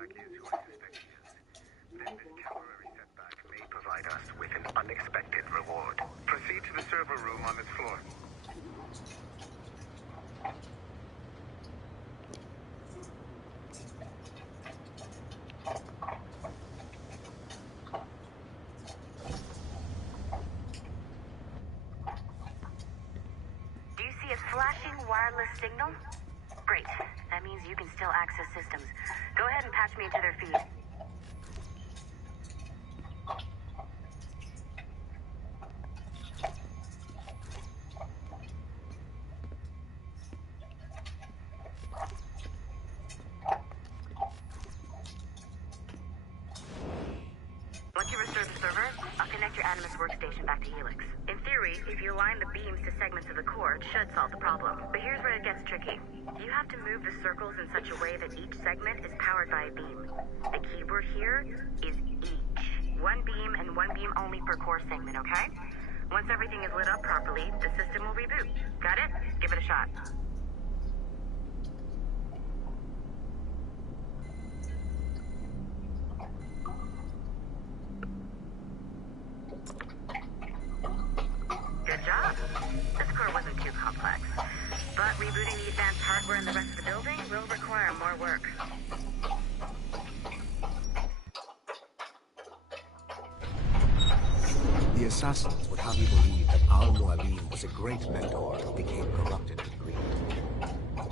setback is who I suspect he is. Then this temporary setback may provide us with an unexpected reward. Proceed to the server room on this floor. Do you see a flashing wireless signal? Great. That means you can still access systems. Go ahead and patch me into their feed. Once you restore the server, I'll connect your Animus workstation back to Helix. In theory, if you align the beams to segments of the core, it should solve the problem. But here's where it gets tricky. You have to move the circles in such a way that each segment is powered by a beam. The keyword here is each. One beam and one beam only per core segment, okay? Once everything is lit up properly, the system will reboot. Got it? Give it a shot. Good job. This core wasn't too complex. But rebooting the advanced hardware in the rest of the building will require more work. The assassins would have you believe that Al-Mualim was a great mentor who became corrupted with greed,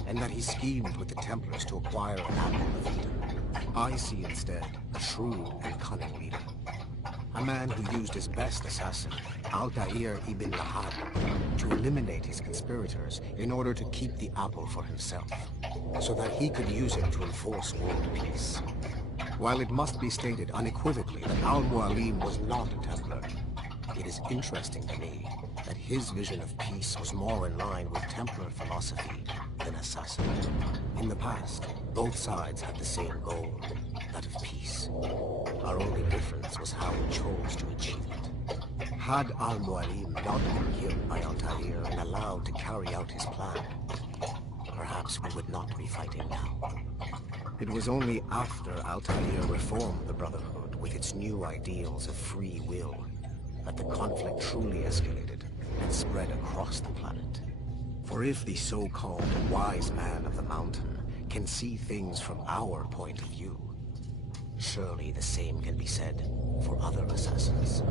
and that he schemed with the Templars to acquire an apple of Eden. I see instead a shrewd and cunning leader. A man who used his best assassin, Altair ibn Lahad, to eliminate his conspirators in order to keep the apple for himself, so that he could use it to enforce world peace. While it must be stated unequivocally that Al-Mualim was not a Templar, it is interesting to me that his vision of peace was more in line with Templar philosophy than assassin. In the past, both sides had the same goal, that of peace. Our only difference was how we chose to achieve it. Had Al-Mualim not been killed by Altair and allowed to carry out his plan, perhaps we would not be fighting now. It was only after Altair reformed the Brotherhood with its new ideals of free will that the conflict truly escalated and spread across the planet. For if the so-called wise man of the mountain can see things from our point of view, surely the same can be said for other assassins.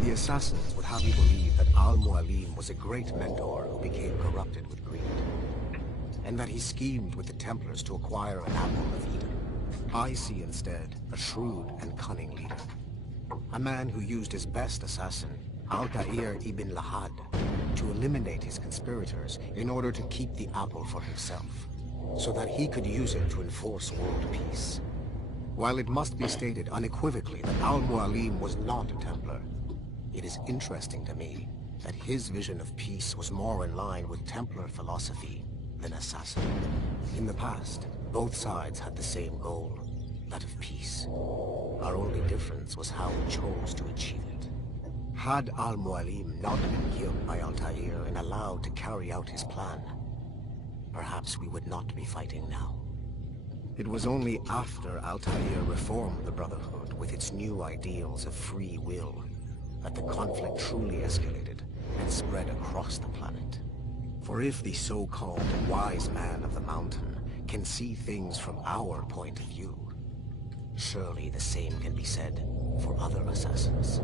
The assassins would have you believe that Al-Mualim was a great mentor who became corrupted with greed, and that he schemed with the Templars to acquire an apple of Eden. I see instead a shrewd and cunning leader. A man who used his best assassin, Altair ibn Lahad, to eliminate his conspirators in order to keep the apple for himself, so that he could use it to enforce world peace. While it must be stated unequivocally that Al-Mualim was not a Templar, it is interesting to me that his vision of peace was more in line with Templar philosophy than assassin. In the past, both sides had the same goal, that of peace. Our only difference was how we chose to achieve it. Had Al-Mualim not been killed by Altair and allowed to carry out his plan, perhaps we would not be fighting now. It was only after Altair reformed the Brotherhood with its new ideals of free will that the conflict truly escalated and spread across the planet. For if the so-called wise man of the mountain can see things from our point of view, surely the same can be said for other assassins.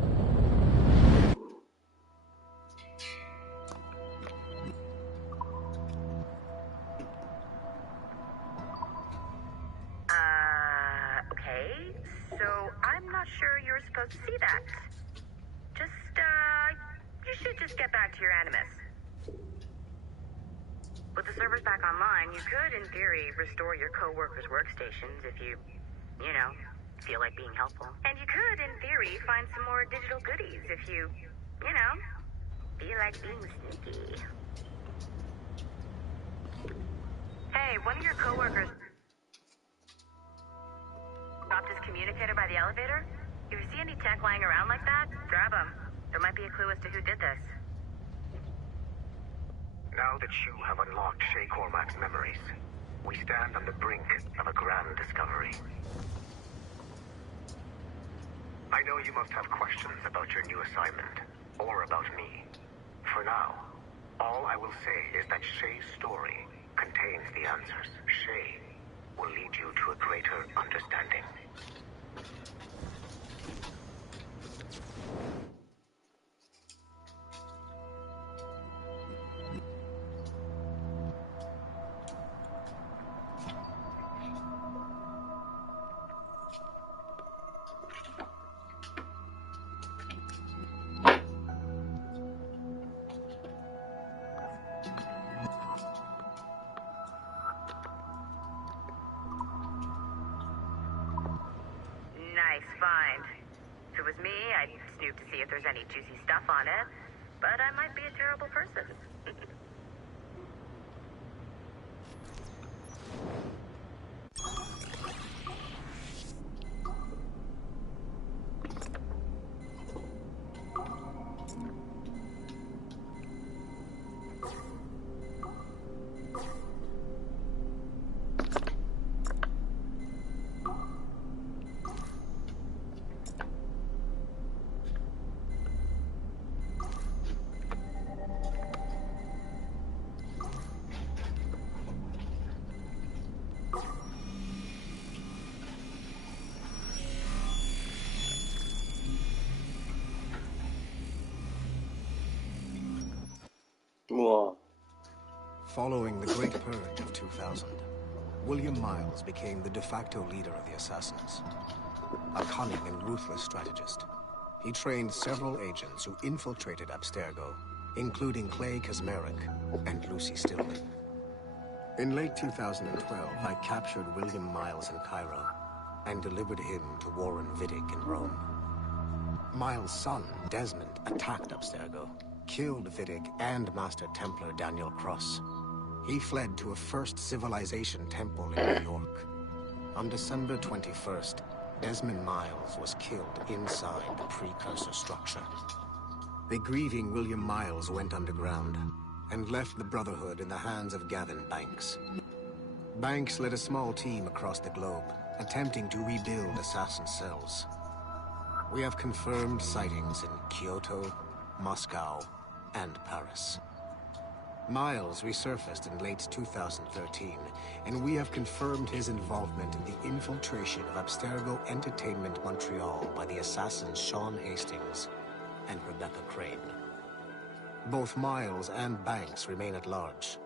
Okay. So I'm not sure you're supposed to see that. You should just get back to your Animus. With the servers back online, you could, in theory, restore your co-workers' workstations if you feel like being helpful. And you could, in theory, find some more digital goodies if you feel like being sneaky. Hey, one of your co-workers dropped his communicator by the elevator. If you see any tech lying around like that, grab him. be a clue as to who did this. Now that you have unlocked Shay Cormac's memories, we stand on the brink of a grand discovery. I know you must have questions about your new assignment, or about me. For now, all I will say is that Shay's story contains the answers. Shay will lead you to a greater understanding. Nice find. If it was me, I'd snoop to see if there's any juicy stuff on it. But I might be a terrible person. 우와. Following the Great Purge of 2000, William Miles became the de facto leader of the Assassins. A cunning and ruthless strategist, he trained several agents who infiltrated Abstergo, including Clay Kazmarek and Lucy Stillman. In late 2012, I captured William Miles in Cairo and delivered him to Warren Vidic in Rome. Miles' son, Desmond, attacked Abstergo, killed Vidic and Master Templar Daniel Cross. He fled to a First Civilization temple in New York. On December 21st, Desmond Miles was killed inside the precursor structure. The grieving William Miles went underground and left the Brotherhood in the hands of Gavin Banks. Banks led a small team across the globe, attempting to rebuild assassin cells. We have confirmed sightings in Kyoto, Moscow, and Paris. Miles resurfaced in late 2013, and we have confirmed his involvement in the infiltration of Abstergo Entertainment Montreal by the assassins Sean Hastings and Rebecca Crane. Both Miles and Banks remain at large.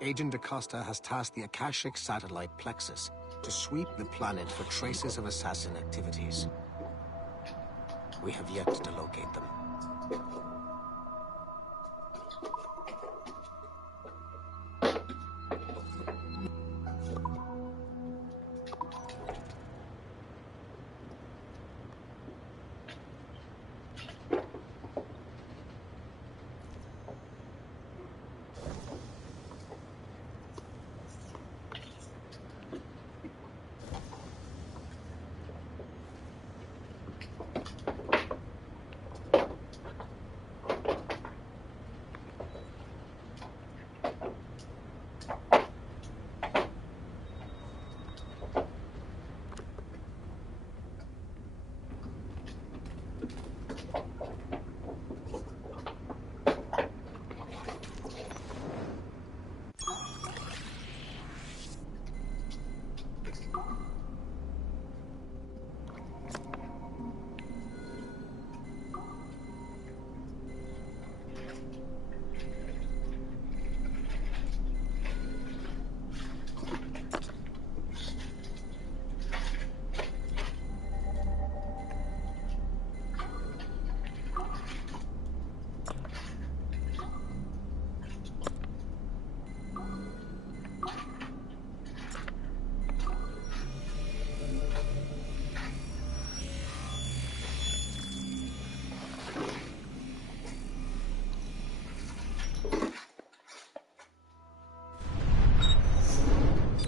Agent Acosta has tasked the Akashic satellite Plexus to sweep the planet for traces of assassin activities. We have yet to locate them.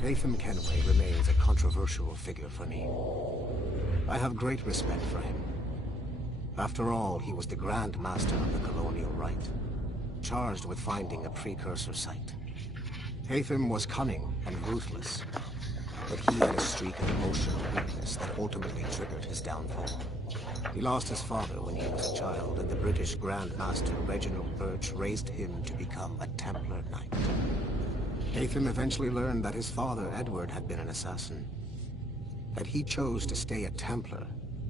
Latham Kenway remains a controversial figure for me. I have great respect for him. After all, he was the Grand Master of the Colonial Rite, charged with finding a precursor site. Hatham was cunning and ruthless, but he had a streak of emotional weakness that ultimately triggered his downfall. He lost his father when he was a child, and the British Grand Master Reginald Birch raised him to become a Templar Knight. Hatham eventually learned that his father, Edward, had been an assassin. That he chose to stay a Templar,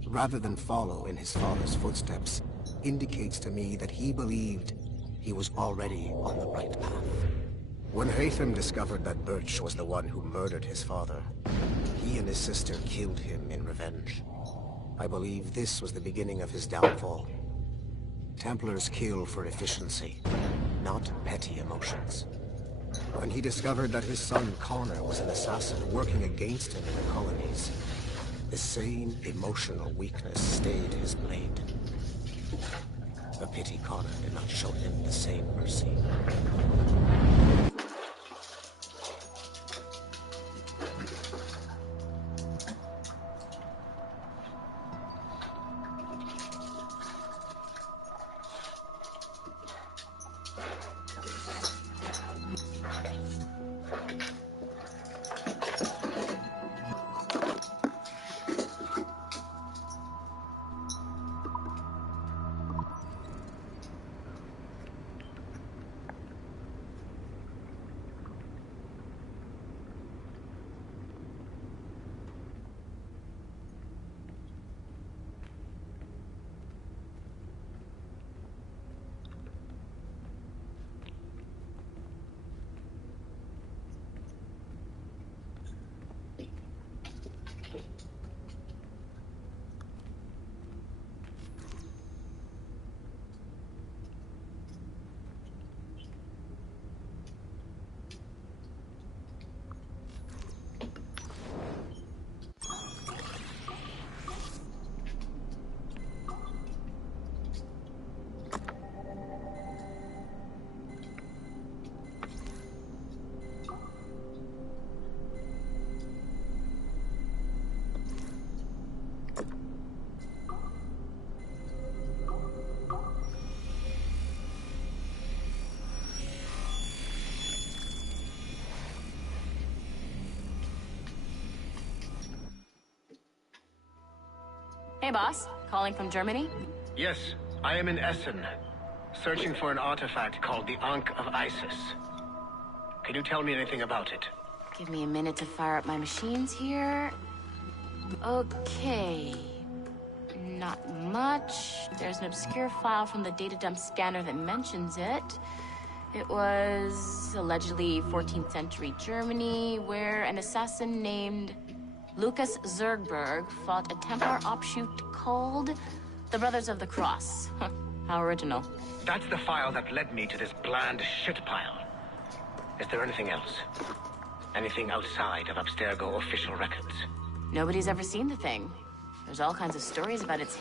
rather than follow in his father's footsteps, indicates to me that he believed he was already on the right path. When Hatham discovered that Birch was the one who murdered his father, he and his sister killed him in revenge. I believe this was the beginning of his downfall. Templars kill for efficiency, not petty emotions. When he discovered that his son Connor was an assassin working against him in the colonies, the same emotional weakness stayed his blade. A pity Connor did not show him the same mercy. Hey, boss. Calling from Germany? Yes, I am in Essen, searching for an artifact called the Ankh of Isis. Can you tell me anything about it? Give me a minute to fire up my machines here. Okay. Not much. There's an obscure file from the data dump scanner that mentions it. It was allegedly 14th century Germany, where an assassin named Lucas Zergberg fought a Templar offshoot called the Brothers of the Cross. Huh, how original. That's the file that led me to this bland shit pile. Is there anything else? Anything outside of Abstergo official records? Nobody's ever seen the thing. There's all kinds of stories about its